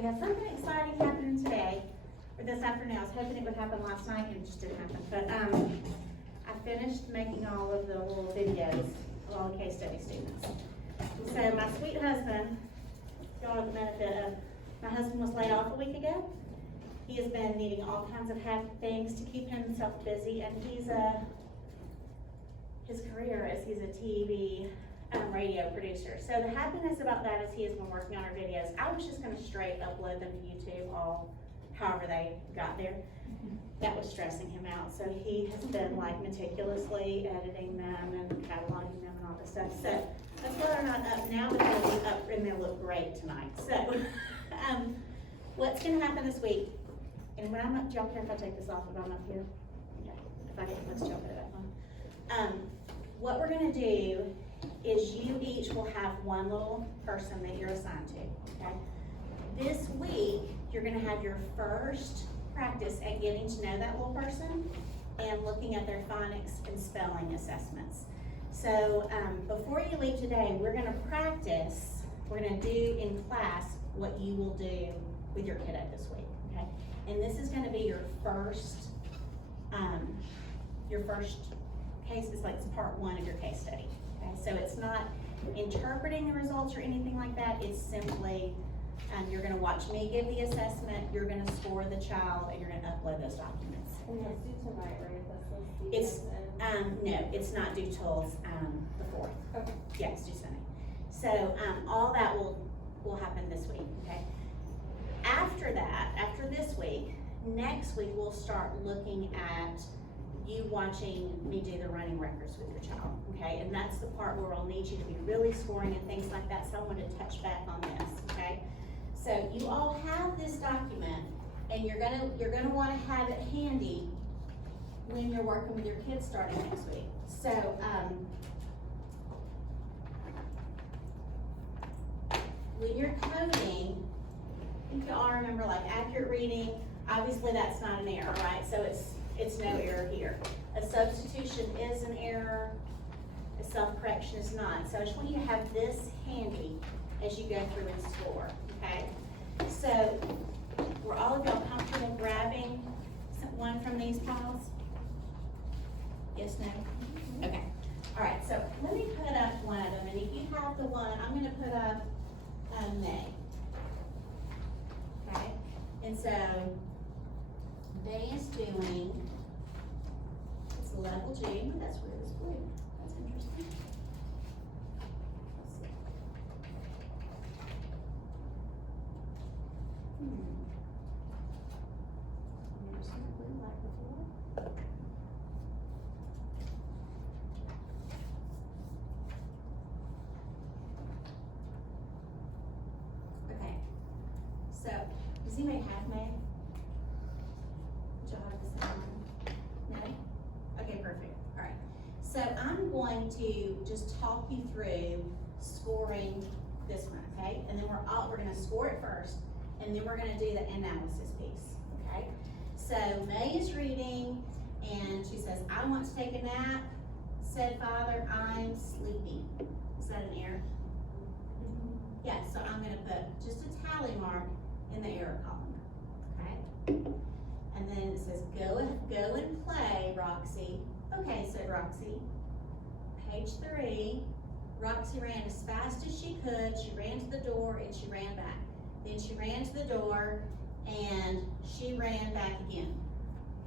We have something exciting happening today, or this afternoon. I was hoping it would happen last night and it just didn't happen. But I finished making all of the little videos of all the case study students. So my sweet husband, y'all have the benefit of, my husband was laid off a week ago. He has been needing all kinds of things to keep himself busy, and his career is he's a TV radio producer. So the happiness about that is he has been working on our videos. I was just gonna straight upload them to YouTube, however they got there. That was stressing him out. So he has been like meticulously editing them and cataloging them and all this stuff. So that's why they're not up now, but they'll be up and they'll look great tonight. So what's gonna happen this week? And when I'm up, do y'all care if I take this off if I'm up here? Okay, if I get close, y'all put it back on. What we're gonna do is you each will have one little person that you're assigned to, okay? This week, you're gonna have your first practice at getting to know that little person and looking at their phonics and spelling assessments. So before you leave today, we're gonna practice, we're gonna do in class what you will do with your kiddo this week, okay? And this is gonna be your first case. It's like it's part one of your case study. Okay, so it's not interpreting the results or anything like that. It's simply, you're gonna watch me give the assessment, you're gonna score the child, and you're gonna upload those documents. And that's due tonight, right? That's supposed to be. It's, no, it's not due till, the 4th. Okay. Yeah, it's due Sunday. So, all that will happen this week, okay? After that, after this week, next week, we'll start looking at you watching me do the running records with your child, okay? And that's the part where I'll need you to be really scoring and things like that, so I want to touch back on this, okay? So you all have this document, and you're gonna want to have it handy when you're working with your kids starting next week. So, when you're coding, I think you all remember like accurate reading, obviously that's not an error, right? So it's no error here. A substitution is an error, a self-correction is not. So I just want you to have this handy as you go through and score, okay? So, were all of y'all comfortable grabbing one from these piles? Yes, no? Okay. All right, so let me put up one of them, and if you have the one, I'm gonna put up May. Okay, and so May is doing, it's level G, that's weird, it's blue, that's interesting. Let's see. Never seen a blue like before. Okay, so does anybody have May? Did y'all have the same one? No? Okay, perfect. All right. So I'm going to just talk you through scoring this one, okay? And then we're gonna score it first, and then we're gonna do the analysis piece, okay? So May is reading, and she says, "I want to take a nap. Said father, I'm sleepy." Is that an error? Yeah, so I'm gonna put just a tally mark in the error column, okay? And then it says, go and play, Roxy. Okay, said Roxy. Page 3, Roxy ran as fast as she could. She ran to the door and she ran back. Then she ran to the door and she ran back again,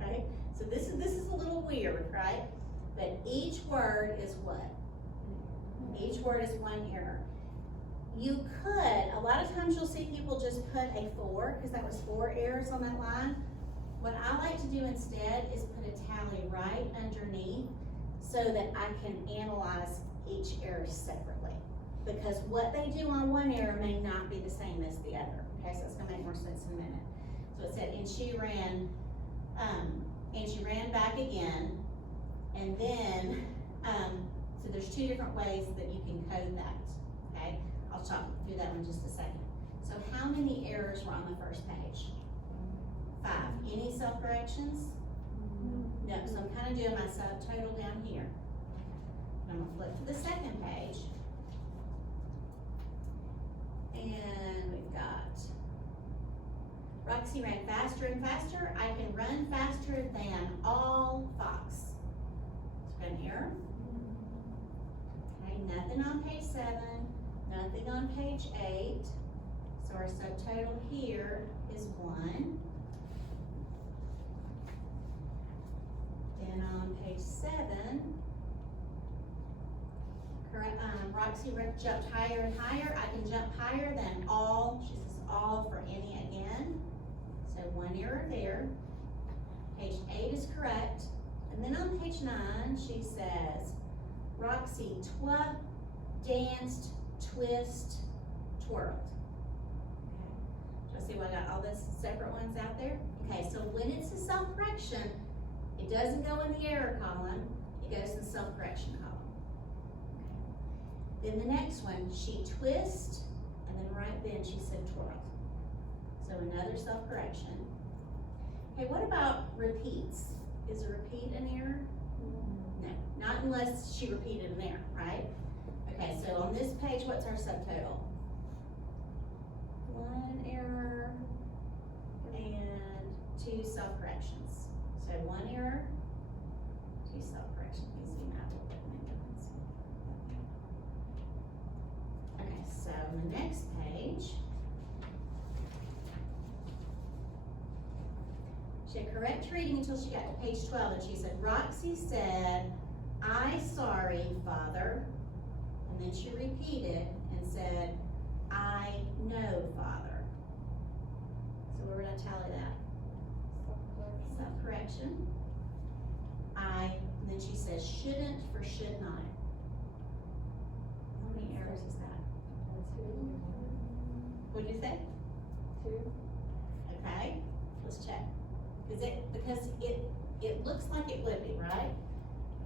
okay? So this is a little weird, right? But each word is what? Each word is one error. You could, a lot of times you'll see people just put a 4, because that was 4 errors on that line. What I like to do instead is put a tally right underneath so that I can analyze each error separately. Because what they do on one error may not be the same as the other. Okay, so it's gonna make more sense in a minute. So it said, and she ran back again, and then, so there's 2 different ways that you can code that, okay? I'll talk through that one in just a second. So how many errors were on the first page? 5. Any self-corrections? No, so I'm kind of doing my subtotal down here. I'm gonna flip to the second page. And we've got Roxy ran faster and faster. I can run faster than all Fox. So an error. Okay, nothing on page 7, nothing on page 8. So our subtotal here is 1. Then on page 7, Roxy jumped higher and higher. I can jump higher than all. She says all for any again. So 1 error there. Page 8 is correct. And then on page 9, she says, Roxy danced, twist, twirled. Okay. Do you see why I got all those separate ones out there? Okay, so when it's a self-correction, it doesn't go in the error column, it goes in the self-correction column. Okay. Then the next one, she twist, and then right then she said twirl. So another self-correction. Okay, what about repeats? Is a repeat an error? No, not unless she repeated an error, right? Okay, so on this page, what's our subtotal? 1 error and 2 self-corrections. So 1 error, 2 self-corrections. You zoom out a little bit and then you can see. Okay, so on the next page, she had correct reading until she got to page 12, and she said, Roxy said, I sorry, Father. And then she repeated and said, I know, Father. So where would I tally that? Self-correction. And then she says, shouldn't for should not. How many errors is that? 2. What did you say? 2. Okay, let's check. Because it looks like it would be, right?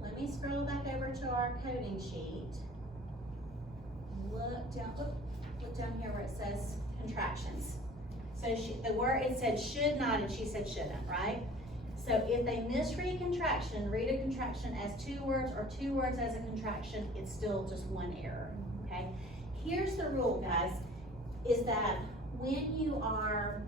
Let me scroll back over to our coding sheet. Look down here where it says contractions. So it said should not and she said shouldn't, right? So if they misread contraction, read a contraction as 2 words or 2 words as a contraction, it's still just 1 error, okay? Here's the rule, guys, is that when you are,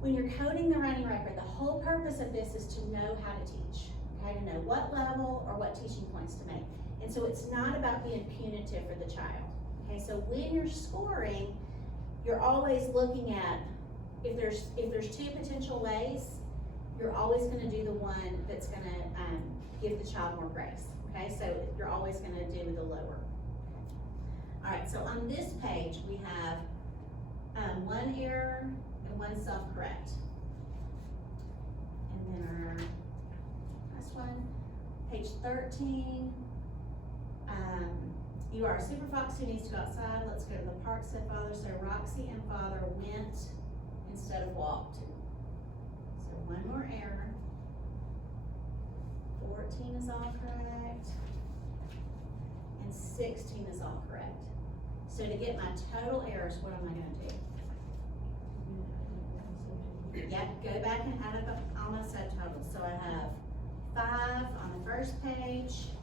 when you're coding the running record, the whole purpose of this is to know how to teach, okay? To know what level or what teaching points to make. And so it's not about being punitive for the child, okay? So when you're scoring, you're always looking at, if there's 2 potential ways, you're always gonna do the one that's gonna give the child more grace, okay? So you're always gonna do the lower. All right, so on this page, we have 1 error and 1 self-correct. And then our last one, page 13. You are a super fox who needs to go outside. Let's go to the park, said Father. So Roxy and Father went instead of walked. So 1 more error. 14 is all correct. And 16 is all correct. So to get my total errors, what am I gonna do? Yep, go back and add up all my subtotals. So I have 5 on the first page,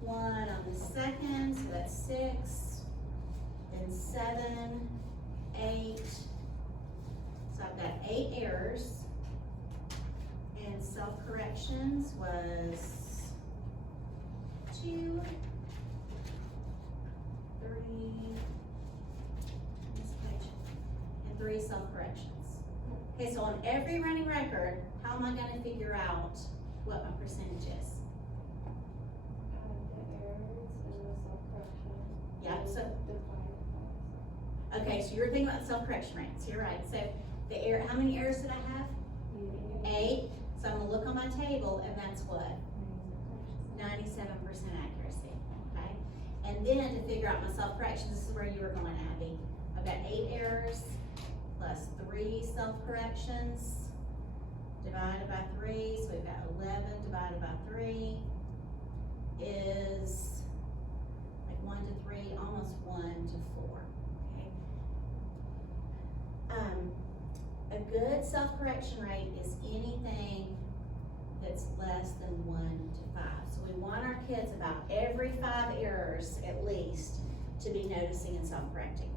1 on the second, so that's 6, then 7, 8, so I've got 8 errors, and self-corrections was 2, 3, this page, and 3 self-corrections. Okay, so on every running record, how am I gonna figure out what my percentage is? The errors and the self-correction. Yeah, so, Divide okay, so you're thinking about self-correction rates, you're right. So the error, how many errors did I have? 8, so I'm gonna look on my table and that's what? 97% accuracy, okay? And then to figure out my self-corrections, this is where you were going, Abby. I've got 8 errors plus 3 self-corrections divided by 3, so we've got 11 divided by 3 is like 1 to 3, almost 1 to 4, okay? A good self-correction rate is anything that's less than 1 to 5. So we want our kids about every 5 errors at least to be noticing and self-correcting,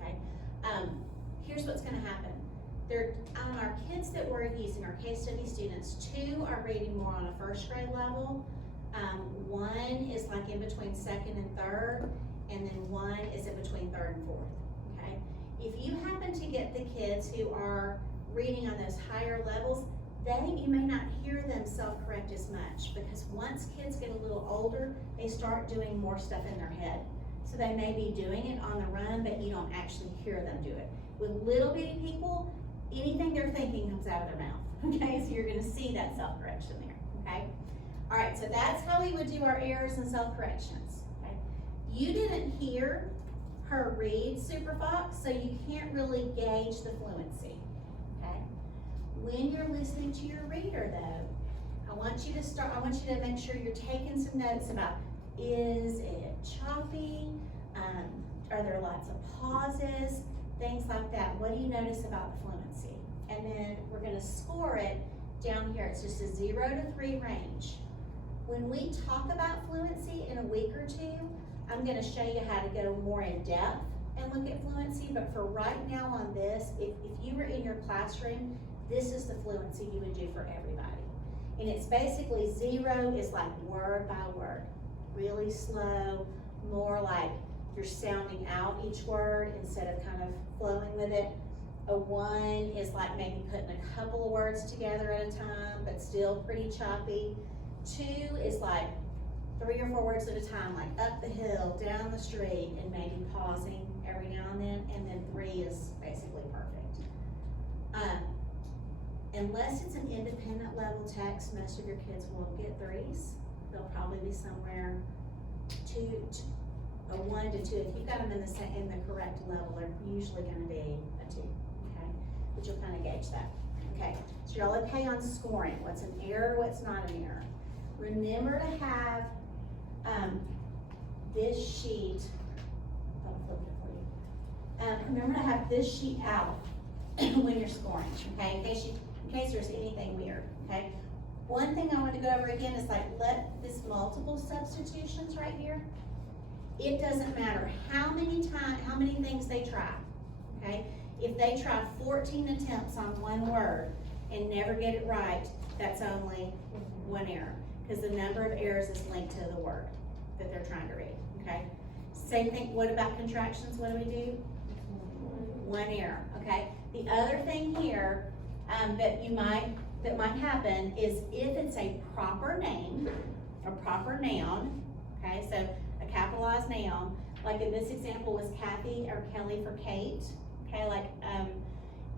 okay? Here's what's gonna happen. On our kids that we're using, our case study students, 2 are reading more on a first grade level. 1 is like in between 2nd and 3rd, and then 1 is in between 3rd and 4th, okay? If you happen to get the kids who are reading on those higher levels, you may not hear them self-correct as much, because once kids get a little older, they start doing more stuff in their head. So they may be doing it on the run, but you don't actually hear them do it. With little bitty people, anything they're thinking comes out of their mouth, okay? So you're gonna see that self-correction there, okay? All right, so that's how we would do our errors and self-corrections, okay? You didn't hear her read Super Fox, so you can't really gauge the fluency, okay? When you're listening to your reader though, I want you to make sure you're taking some notes about, is it choppy? Are there lots of pauses? Things like that. What do you notice about the fluency? And then we're gonna score it down here. It's just a 0 to 3 range. When we talk about fluency in a week or 2, I'm gonna show you how to go more in depth and look at fluency, but for right now on this, if you were in your classroom, this is the fluency you would do for everybody. And it's basically 0 is like word by word, really slow, more like you're sounding out each word instead of kind of flowing with it. A 1 is like maybe putting a couple of words together at a time, but still pretty choppy. 2 is like 3 or 4 words at a time, like up the hill, down the street, and maybe pausing every now and then 3 is basically perfect. Unless it's an independent level text, most of your kids will get 3s. They'll probably be somewhere 1 to 2. If you've got them in the correct level, they're usually gonna be a 2, okay? But you'll kind of gauge that. Okay, so y'all okay on scoring? What's an error, what's not an error? Remember to have this sheet, I'll flip it for you. Remember to have this sheet out when you're scoring, okay? In case there's anything weird, okay? One thing I want to go over again is like, let this multiple substitutions right here. It doesn't matter how many things they try, okay? If they try 14 attempts on one word and never get it right, that's only 1 error, because the number of errors is linked to the word that they're trying to read, okay? Same thing, what about contractions? What do we do? 1 error, okay? The other thing here that might happen is if it's a proper name, a proper noun, okay? So a capitalized noun, like in this example was Kathy or Kelly for Kate, okay? Like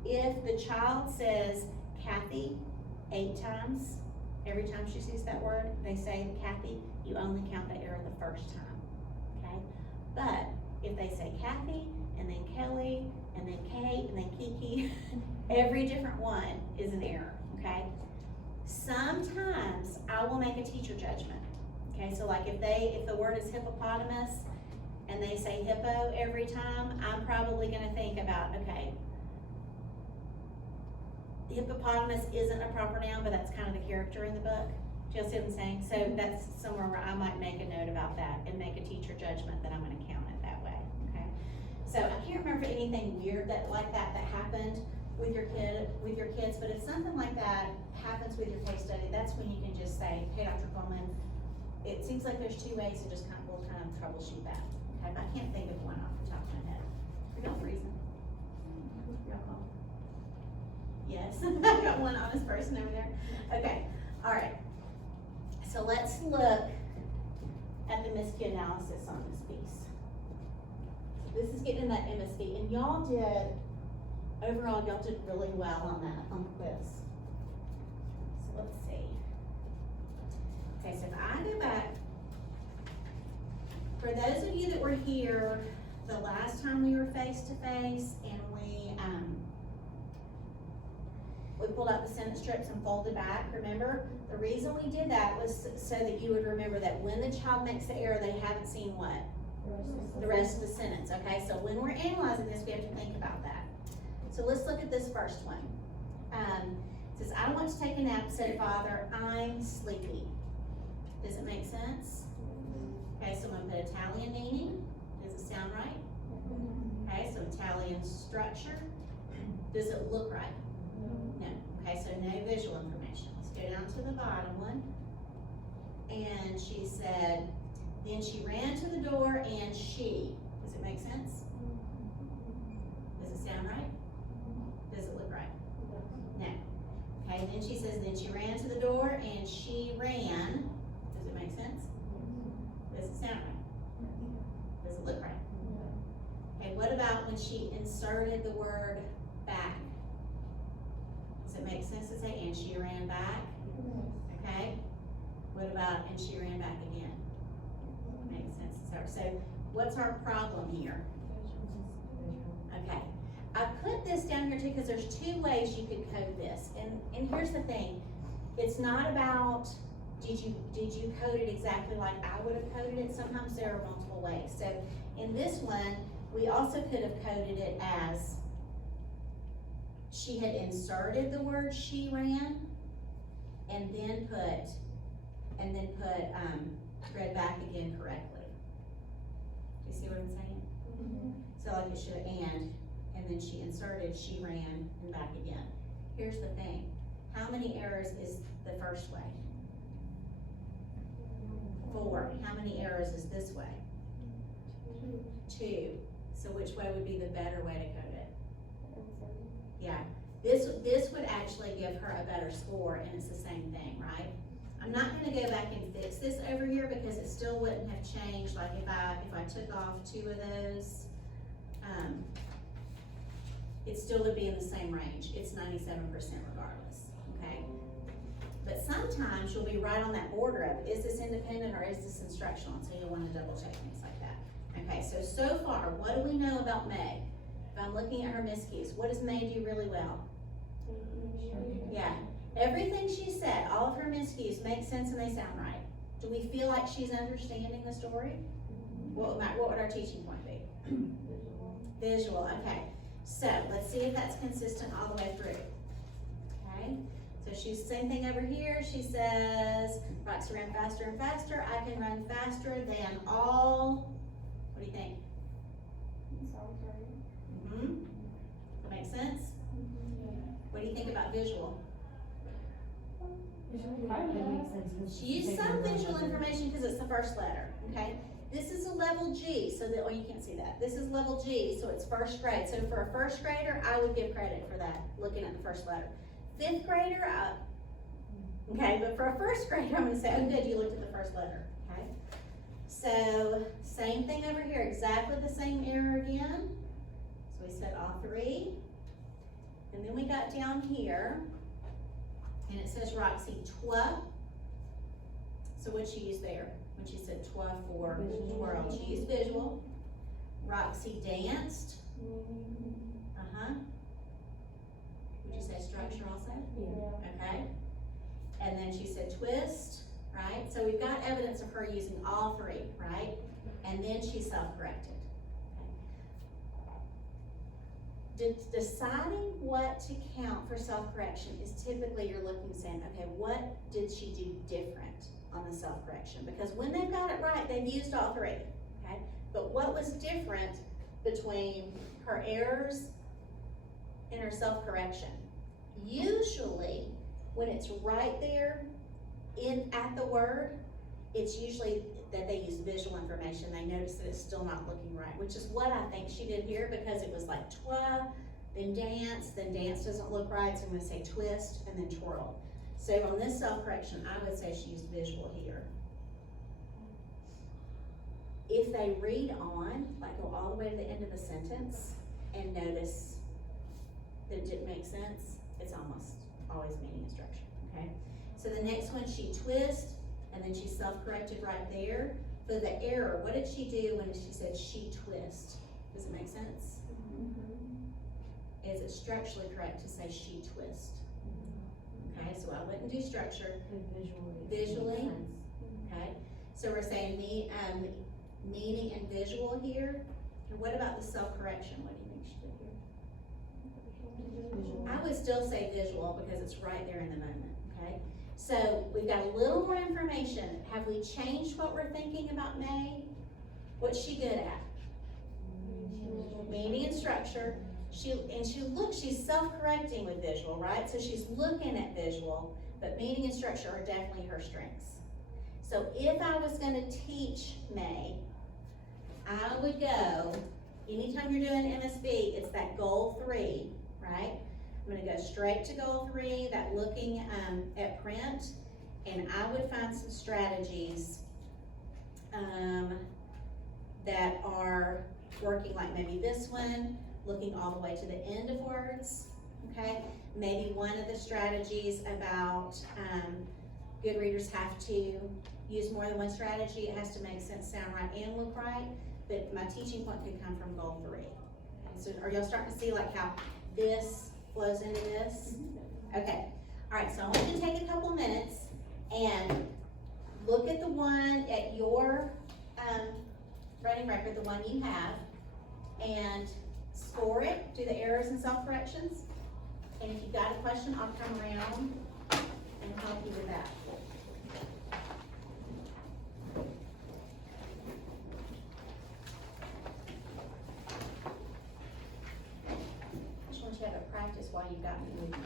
if the child says Kathy 8 times, every time she sees that word, they say Kathy, you only count the error the first time, okay? But if they say Kathy, and then Kelly, and then Kate, and then Kiki, every different one is an error, okay? Sometimes I will make a teacher judgment, okay? So like if the word is hippopotamus, and they say hippo every time, I'm probably gonna think about, okay, hippopotamus isn't a proper noun, but that's kind of the character in the book. Do you see what I'm saying? So that's somewhere where I might make a note about that and make a teacher judgment that I'm gonna count it that way, okay? So I can't remember anything weird like that happened with your kids, but if something like that happens with your case study, that's when you can just say, hey, Dr. Coleman, it seems like there's 2 ways to just we'll kind of troubleshoot that, okay? But I can't think of one off the top of my head. For no reason. Y'all call. Yes, I got one honest person over there. Okay, all right. So let's look at the MSQ analysis on this piece. So this is getting in that MSV, and y'all did really well on that, on the quiz. So let's see. Okay, so if I go back, for those of you that were here the last time we were face-to-face and we pulled out the sentence strips and folded back, remember? The reason we did that was so that you would remember that when the child makes the error, they haven't seen what? The rest of the sentence, okay? So when we're analyzing this, we have to think about that. So let's look at this first one. It says, I want to take a nap, said father, I'm sleepy. Does it make sense? Okay, so I'm gonna put Italian meaning. Does it sound right? Okay, so Italian in structure? Does it look right? No. Okay, so no visual information. Let's go down to the bottom one. And she said, then she ran to the door and she, does it make sense? Does it sound right? Does it look right? No. Okay, then she says, then she ran to the door and she ran. Does it make sense? Does it sound right? Does it look right? Okay, what about when she inserted the word back? Does it make sense to say, and she ran back? Okay. What about, and she ran back again? Makes sense. So what's our problem here? Okay. I put this down here too because there's two ways you could code this. And here's the thing. It's not about, did you code it exactly like I would have coded it? Sometimes there are multiple ways. So in this one, we also could have coded it as she had inserted the word she ran and then put read back again correctly. Do you see what I'm saying? So like it should and then she inserted she ran and back again. Here's the thing. How many errors is the first way? 4. How many errors is this way? 2. So which way would be the better way to code it? Yeah, this would actually give her a better score, and it's the same thing, right? I'm not gonna go back and fix this over here because it still wouldn't have changed. Like if I took off 2 of those, it still would be in the same range. It's 97% regardless, okay? But sometimes you'll be right on that border of, is this independent or is this instructional? So you'll wanna double check things like that. Okay, so far, what do we know about May? If I'm looking at her miscues, what does May do really well? Yeah, everything she said, all of her miscues make sense and they sound right. Do we feel like she's understanding the story? What would our teaching point be? Visual, okay. So let's see if that's consistent all the way through. Okay, so she's same thing over here. She says, Roxy ran faster and faster. I can run faster than all. What do you think? That makes sense? What do you think about visual? She used some visual information because it's the first letter, okay? This is a level G, so that, oh, you can't see that. This is level G, so it's first grade. So for a first grader, I would give credit for that, looking at the first letter. 5th grader, okay, but for a first grader, I'm gonna say, oh good, you looked at the first letter, okay? So, same thing over here, exactly the same error again. So we said all 3. And then we got down here, and it says Roxy toi. So what'd she use there? When she said toi for twirl, she used visual. Roxy danced. Would you say structure also? Yeah. Okay. And then she said twist, right? So we've got evidence of her using all 3, right? And then she self-corrected. Deciding what to count for self-correction is typically you're looking saying, okay, what did she do different on the self-correction? Because when they've got it right, they've used all 3, okay? But what was different between her errors and her self-correction? Usually, when it's right there at the word, it's usually that they use visual information. They notice that it's still not looking right, which is what I think she did here, because it was like toi, then dance doesn't look right, so I'm gonna say twist, and then twirl. So on this self-correction, I would say she used visual here. If they read on, like go all the way to the end of the sentence and notice that it didn't make sense, it's almost always meaning instruction, okay? So the next one, she twist, and then she self-corrected right there. For the error, what did she do when she said she twist? Does it make sense? Is it structurally correct to say she twist? Okay, so I wouldn't do structure. Visually. Okay, so we're saying meaning and visual here. And what about the self-correction? What do you think she did here? I would still say visual because it's right there in the moment, okay? So we've got a little more information. Have we changed what we're thinking about May? What's she good at? Meaning and structure. She's self-correcting with visual, right? So she's looking at visual, but meaning and structure are definitely her strengths. So if I was gonna teach May, I would go, anytime you're doing MSB, it's that goal 3, right? I'm gonna go straight to goal 3, that looking at print, and I would find some strategies that are working, like maybe this one, looking all the way to the end of words, okay? Maybe one of the strategies about good readers have to use more than one strategy. It has to make sense, sound right, and look right, but my teaching point could come from goal 3. So are y'all starting to see like how this flows into this? Okay, all right, so I want you to take a couple minutes and look at the one at your writing record, the one you have, and score it, do the errors and self-corrections. And if you've got a question, I'll come around and help you with that. I just want you to have a practice while you've got me with you.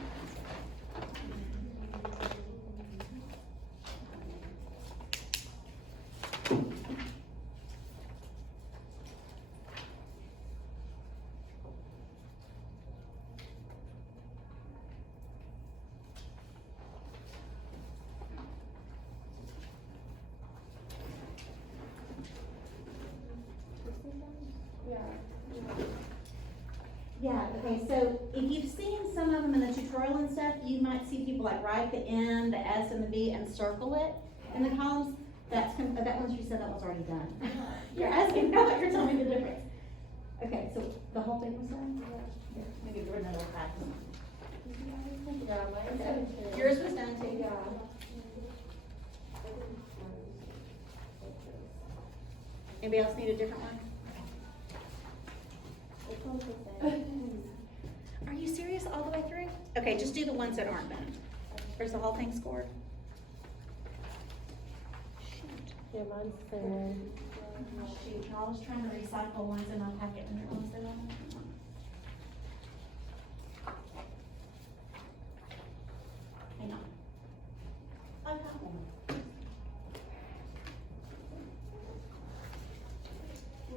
Yeah, okay, so if you've seen some of them in the tutorial and stuff, you might see people like write the N, the S, and the B and circle it in the columns. That one she said that was already done. You're asking now that you're telling me the difference. Okay, so the whole thing was done? Yeah. Maybe do another practice. Yeah, mine's done too. Yours was done too? Yeah. Anybody else need a different one? Which one's the same? Are you serious all the way through? Okay, just do the ones that aren't done. There's the whole thing scored. Yeah, mine's the same. Shoot, I was trying to recycle ones in my packet and there ones that aren't. Hang on. I got one.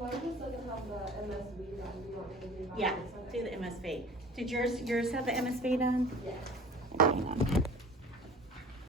Mine just doesn't have the MSB done. Do you want me to do that? Yeah, do the MSB. Did yours have the MSB done? Yes. Okay, hang on.